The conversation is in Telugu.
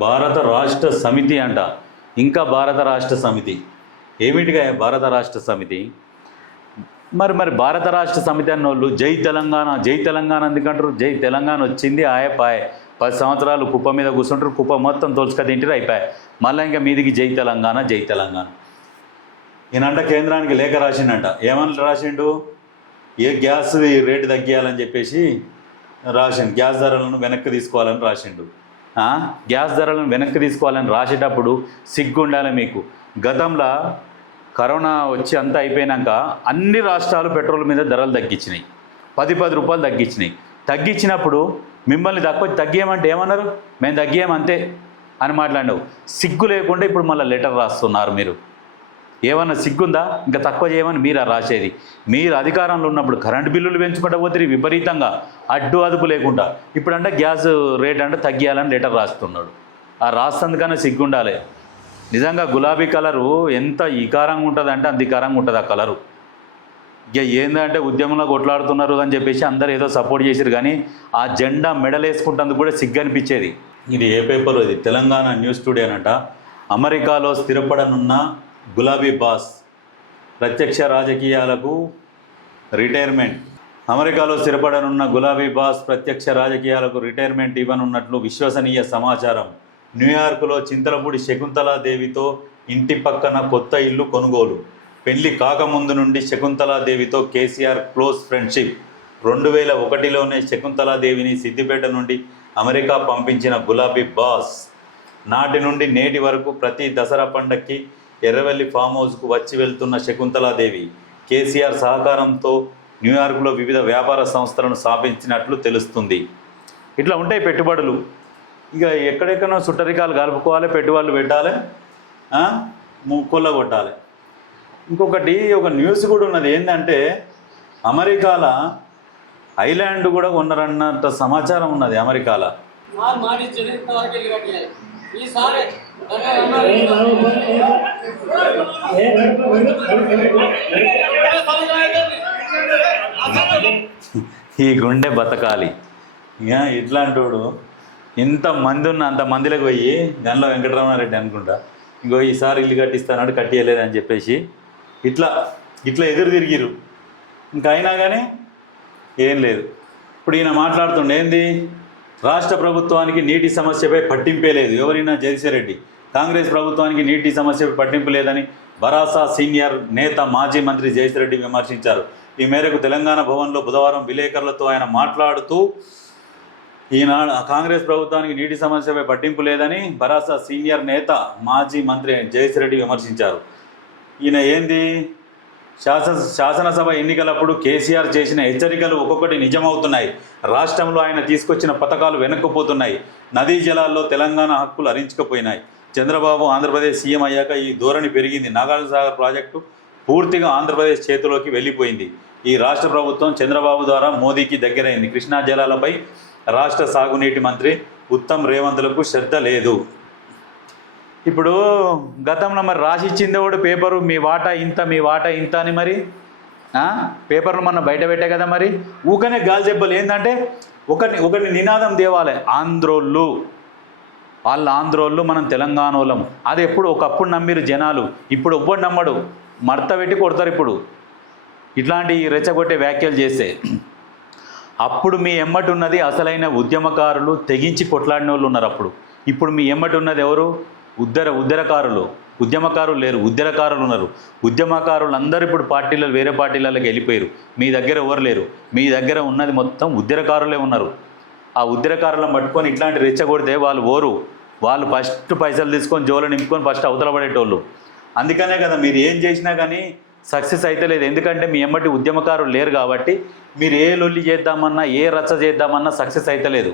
భారత రాష్ట్ర సమితి అంట. ఇంకా భారత రాష్ట్ర సమితి ఏమిటిగా భారత రాష్ట్ర సమితి? మరి భారత రాష్ట్ర సమితి అన్న వాళ్ళు జై తెలంగాణ ఎందుకంటారు? జై తెలంగాణ వచ్చింది పాయ 10 సంవత్సరాలు కుప్ప మీద కూర్చుంటారు, కుప్ప మొత్తం తోలుచుక తింటారు, అయిపోయాయి. మళ్ళీ ఇంకా మీదికి జై తెలంగాణ. ఈయనంట కేంద్రానికి లేఖ రాసిండంట. ఏమని రాసిండు? గ్యాస్ రేటు తగ్గియాలని చెప్పేసి రాసిండు. గ్యాస్ ధరలను వెనక్కి తీసుకోవాలని రాసిండు. గ్యాస్ ధరలను వెనక్కి తీసుకోవాలని రాసేటప్పుడు సిగ్గుండాలి మీకు. గతంలో కరోనా వచ్చి అంతా అయిపోయినాక అన్ని రాష్ట్రాలు పెట్రోల్ మీద ధరలు తగ్గించినాయి, 10 రూపాయలు తగ్గించినాయి. తగ్గించినప్పుడు మిమ్మల్ని తగ్గియమంటే ఏమన్నారు? మేము తగ్గియమంతే అని మాట్లాడినావు. సిగ్గు లేకుండా ఇప్పుడు మళ్ళీ లెటర్ రాస్తున్నారు మీరు. ఏమన్నా సిగ్గుందా? ఇంకా తక్కువ చేయమని మీరు రాసేది. మీరు అధికారంలో ఉన్నప్పుడు కరెంటు బిల్లులు పెంచుకుంటూ పోతే విపరీతంగా అదుపు లేకుండా. ఇప్పుడంటే గ్యాస్ రేట్ అంటే తగ్గియాలని లెటర్ రాస్తున్నాడు. ఆ రాస్తందుకన్నా సిగ్గుండాలి. నిజంగా గులాబీ కలరు ఎంత ఇకారంగా ఉంటుంది అంటే అంత ఇకారంగా ఉంటుంది ఆ కలరు. ఇక ఏంటంటే ఉద్యమంలో కొట్లాడుతున్నారు అని చెప్పేసి అందరూ ఏదో సపోర్ట్ చేశారు, కానీ ఆ జెండా మెడలేసుకుంటందుకు కూడా సిగ్గు అనిపించేది. ఇది ఏ పేపర్? ఇది తెలంగాణ న్యూస్ టుడే అనట. అమెరికాలో స్థిరపడనున్న గులాబీ బాస్ ప్రత్యక్ష రాజకీయాలకు రిటైర్మెంట్. అమెరికాలో స్థిరపడనున్న గులాబీ బాస్ ప్రత్యక్ష రాజకీయాలకు రిటైర్మెంట్ ఇవ్వనున్నట్లు విశ్వసనీయ సమాచారం. న్యూయార్క్లో చింతలపూడి శకుంతలాదేవితో ఇంటి పక్కన కొత్త ఇల్లు కొనుగోలు. పెళ్లి కాకముందు నుండి శకుంతలాదేవితో కేసీఆర్ క్లోజ్ ఫ్రెండ్షిప్. 2001లోనే శకుంతలాదేవిని సిద్దిపేట నుండి అమెరికా పంపించిన గులాబీ బాస్ నాటి నుండి నేటి వరకు ప్రతి దసరా పండక్కి ఎర్రవెల్లి ఫామ్ హౌస్కు వచ్చి వెళ్తున్న శకుంతలాదేవి కేసీఆర్ సహకారంతో న్యూయార్క్లో వివిధ వ్యాపార సంస్థలను స్థాపించినట్లు తెలుస్తుంది. ఇట్లా ఉంటాయి పెట్టుబడులు. ఇక ఎక్కడెక్కడో చుట్టరికాలు కలుపుకోవాలి, పెట్టుబడులు పెట్టాలి, ముక్కుల్లో కొట్టాలి. ఇంకొకటి ఒక న్యూస్ కూడా ఉన్నది. ఏంటంటే అమెరికాలో ఐలాండ్ కూడా కొన్నారన్నట్టు సమాచారం ఉన్నది. అమెరికాలో ఈ గుండె బతకాలి. ఇక ఇట్లాంటోడు ఇంతమంది ఉన్న అంతమందిలోకి పోయి దానిలో వెంకటరమణారెడ్డి అనుకుంటా ఇంకో ఈసారి ఇల్లు కట్టిస్తానాడు, కట్టియలేదని చెప్పేసి ఇట్లా ఎదురు తిరిగిరు. ఇంకా అయినా కానీ ఏం లేదు. ఇప్పుడు ఈయన మాట్లాడుతుండే ఏంది? రాష్ట్ర ప్రభుత్వానికి నీటి సమస్యపై పట్టింపే లేదు. ఎవరైనా జగదీశ్వరరెడ్డి కాంగ్రెస్ ప్రభుత్వానికి నీటి సమస్యపై పట్టింపు లేదని భరాసా సీనియర్ నేత మాజీ మంత్రి జగదీశ్వరరెడ్డి విమర్శించారు. ఈ మేరకు తెలంగాణ భవన్లో బుధవారం విలేకరులతో ఆయన మాట్లాడుతూ ఈనాడు కాంగ్రెస్ ప్రభుత్వానికి నీటి సమస్యపై పట్టింపు లేదని భరాసా సీనియర్ నేత మాజీ మంత్రి జగదీశ్వరరెడ్డి విమర్శించారు. ఈయన ఏంది? శాసనసభ ఎన్నికలప్పుడు కేసీఆర్ చేసిన హెచ్చరికలు ఒక్కొక్కటి నిజమవుతున్నాయి. రాష్ట్రంలో ఆయన తీసుకొచ్చిన పథకాలు వెనక్కిపోతున్నాయి. నదీ జలాల్లో తెలంగాణ హక్కులు హరించుకుపోయినాయి. చంద్రబాబు ఆంధ్రప్రదేశ్ సీఎం అయ్యాక ఈ ధోరణి పెరిగింది. నాగార్జున సాగర్ ప్రాజెక్టు పూర్తిగా ఆంధ్రప్రదేశ్ చేతిలోకి వెళ్ళిపోయింది. ఈ రాష్ట్ర ప్రభుత్వం చంద్రబాబు ద్వారా మోదీకి దగ్గరైంది. కృష్ణా జలాలపై రాష్ట్ర సాగునీటి మంత్రి ఉత్తమ్ రేవంత్లకు శ్రద్ధ లేదు. ఇప్పుడు గతంలో మరి రాసిచ్చింది కూడా పేపరు మీ వాటా ఇంత అని మరి పేపర్లు మన బయట పెట్టే కదా. మరి ఊకనే గాలి చెప్పాలి. ఏంటంటే ఒకటి నినాదం తేవాలి. ఆంధ్రోళ్ళు మనం తెలంగాణ వాళ్ళం. అది ఎప్పుడు ఒకప్పుడు నమ్మిరు జనాలు, ఇప్పుడు ఎవ్వడు నమ్మడు. మడత పెట్టి కొడతారు. ఇప్పుడు ఇట్లాంటి రెచ్చగొట్టే వ్యాఖ్యలు చేస్తే అప్పుడు మీ ఎమ్మటి ఉన్నది అసలైన ఉద్యమకారులు, తెగించి కొట్లాడిన వాళ్ళు ఉన్నారు. ఇప్పుడు మీ ఎమ్మటి ఉన్నది ఎవరు? ఉద్యమకారులు లేరు, ఉద్యమకారులు ఉన్నారు. ఉద్యమకారులు అందరూ ఇప్పుడు వేరే పార్టీలలోకి వెళ్ళిపోయారు. మీ దగ్గర ఎవరు లేరు. మీ దగ్గర ఉన్నది మొత్తం ఉద్యమకారులే ఉన్నారు. ఆ ఉద్యమకారులను పట్టుకొని ఇట్లాంటి రెచ్చగొడితే వాళ్ళు ఫస్ట్ పైసలు తీసుకొని జోలు నింపుకొని ఫస్ట్ అవతల పడేటోళ్ళు. అందుకనే కదా మీరు ఏం చేసినా కానీ సక్సెస్ అయితే లేదు. ఎందుకంటే మీ ఎమ్మటి ఉద్యమకారులు లేరు కాబట్టి మీరు ఏ లొల్లి చేద్దామన్నా, ఏ రచ్చ చేద్దామన్నా సక్సెస్ అయితే లేదు.